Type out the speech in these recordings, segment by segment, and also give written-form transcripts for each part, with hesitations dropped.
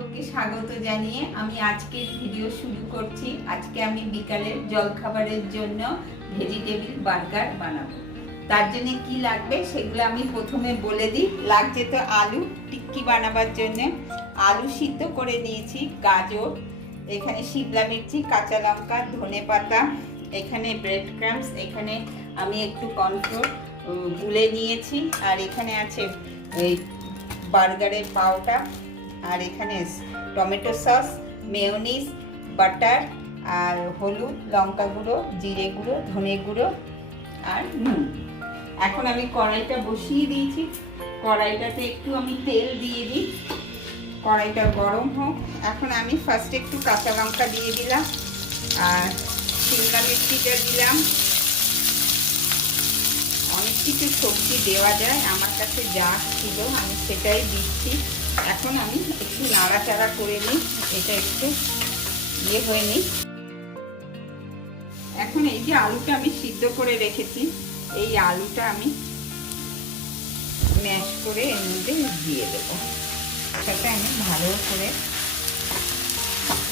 সকলকে স্বাগত জানিয়ে আমি আজকের ভিডিও শুরু করছি। আজকে আমি বিকালের জলখাবারের জন্য ভেজিটেবিল বার্গার বানাবো। তার জন্য কি লাগবে সেগুলো আমি প্রথমে বলে দিই। লাগছে তো আলু টিক্কি বানাবার জন্য। আলু সিদ্ধ করে নিয়েছি, গাজর, এখানে শিমলা মির্চি, কাঁচা লঙ্কা, ধনেপাতা, এখানে ব্রেড ক্রাম্বস, এখানে আমি একটু কর্নফ্লোর গুলে নিয়েছি, আর এখানে আছে এই বার্গারের পাউটা, আর এখানে টমেটো সস, মেয়োনিজ, বাটার, আর হলুদ, লঙ্কা গুঁড়ো, জিরে গুঁড়ো, ধনে গুঁড়ো আর নুন। এখন আমি কড়াইটা বসিয়ে দিয়েছি। কড়াইটাতে একটু আমি তেল দিয়ে দিই, কড়াইটা গরম হোক। এখন আমি ফার্স্টে একটু কাঁচা লঙ্কা দিয়ে দিলাম, আর শিমলা মির্চিটা দিলাম। অনেক কিছু সবজি দেওয়া যায়, আমার কাছে যা ছিল আমি সেটাই দিচ্ছি। এখন আমি একটু নাড়াচাড়া করে নিই, এটা একটু হয়ে নিই। এখন এই যে আলুটা আমি সিদ্ধ করে রেখেছি, এই আলুটা আমি ম্যাশ করে এর মধ্যে দিয়ে দেবো। সেটা আমি ভালো করে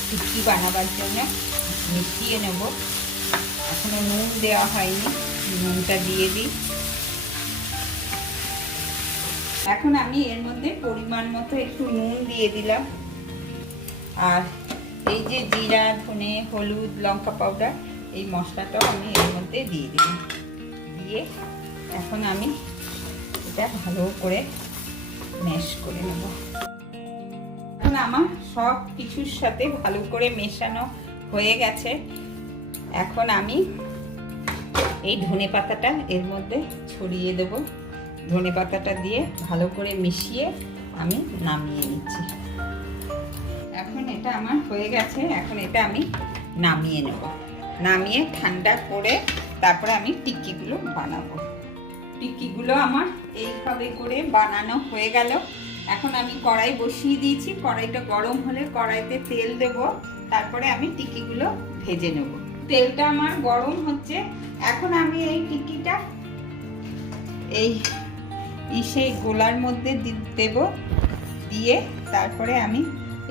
টিক্কি বানাবার জন্য মিশিয়ে নেব। এখনো নুন দেওয়া হয়নি, নুনটা দিয়ে দিই। এখন আমি এর মধ্যে পরিমাণ মতো একটু নুন দিয়ে দিলাম, আর এই যে জিরা, ধনে, হলুদ, লঙ্কা পাউডার, এই মশলাটাও আমি এর মধ্যে দিয়ে দিলাম। দিয়ে এখন আমি এটা ভালো করে ম্যাশ করে নেব। এখন আমার সব কিছুর সাথে ভালো করে মেশানো হয়ে গেছে। এখন আমি এই ধনেপাতাটা এর মধ্যে ছড়িয়ে দেব। ধনেপাতাটা দিয়ে ভালো করে মিশিয়ে আমি নামিয়ে নিচ্ছি। এখন এটা আমার হয়ে গেছে। এখন এটা আমি নামিয়ে নেব। নামিয়ে ঠান্ডা করে তারপরে আমি টিক্কিগুলো বানাবো। টিক্কিগুলো আমার এইভাবে করে বানানো হয়ে গেল। এখন আমি কড়াই বসিয়ে দিয়েছি। কড়াইটা গরম হলে কড়াইতে তেল দেব, তারপরে আমি টিক্কিগুলো ভেজে নেব। তেলটা আমার গরম হচ্ছে। এখন আমি এই টিক্কিটা এই গোলার মধ্যে দেব, দিয়ে তারপরে আমি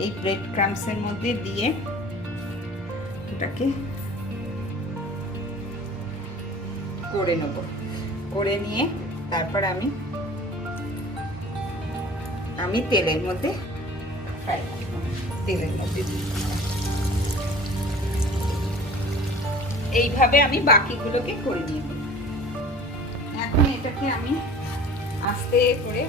এই ব্রেড ক্রাম্বসের মধ্যে দিয়ে ওটাকে করে নেব। করে নিয়ে তারপর আমি তেলের মধ্যে ফ্রাই করব। তেলের মধ্যে দিয়ে এইভাবে আমি বাকিগুলোকে করে নিয়ে নেব। এখন এটাকে আমি আস্তে করে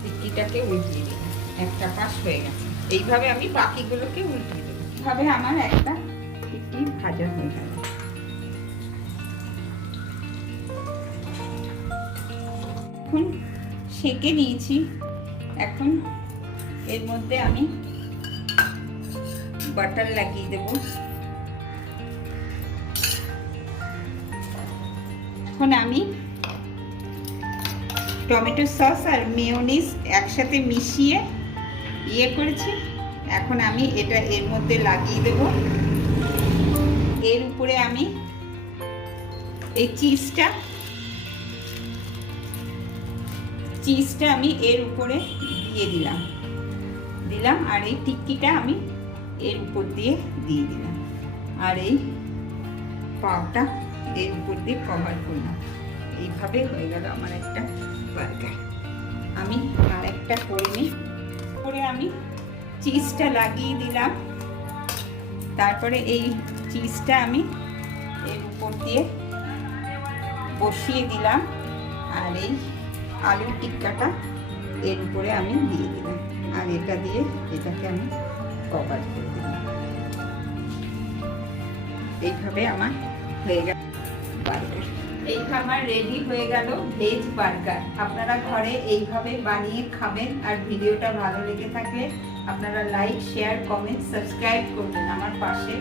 টিক্কিটাকে উল্টিয়ে দেব। একটা পাশ হয়ে গেছে, এইভাবে আমি বাকিগুলোকে উল্টিয়ে দেব। এইভাবে আমার একটা টিক্কি ভাজা হয়ে গেল। এখন সেঁকে নিয়েছি। এখন এর মধ্যে আমি বাটার লাগিয়ে দেব। এখন আমি টমেটো সস আর মেয়োনিজ একসাথে মিশিয়ে করেছি। এখন আমি এটা এর মধ্যে লাগিয়ে দেব। এর উপরে আমি এই চিজটা আমি এর উপরে দিয়ে দিলাম, আর এই টিক্কিটা আমি এর উপর দিয়ে দিলাম, আর এই পাউটা এর উপর দিয়ে কভার করলাম। এইভাবে হয়ে গেল আমার একটা বার্গার। আমি আরেকটা করে নিই। করে আমি চিজটা লাগিয়ে দিলাম, তারপরে এই চিজটা আমি এর উপর দিয়ে বসিয়ে দিলাম, আর এই আলুর টিক্কাটা এর উপরে আমি দিয়ে দিলাম, আর এটা দিয়ে এটাকে আমি কভার করে দিলাম। এইভাবে আমার হয়ে গেল বার্গার। এইভাবে আমার রেডি হয়ে গেল ভেজ বার্গার। আপনারা ঘরে এইভাবে বানিয়ে খাবেন। আর ভিডিওটা ভালো লেগে থাকলে আপনারা লাইক, শেয়ার, কমেন্ট, সাবস্ক্রাইব করবেন। আমার পাশে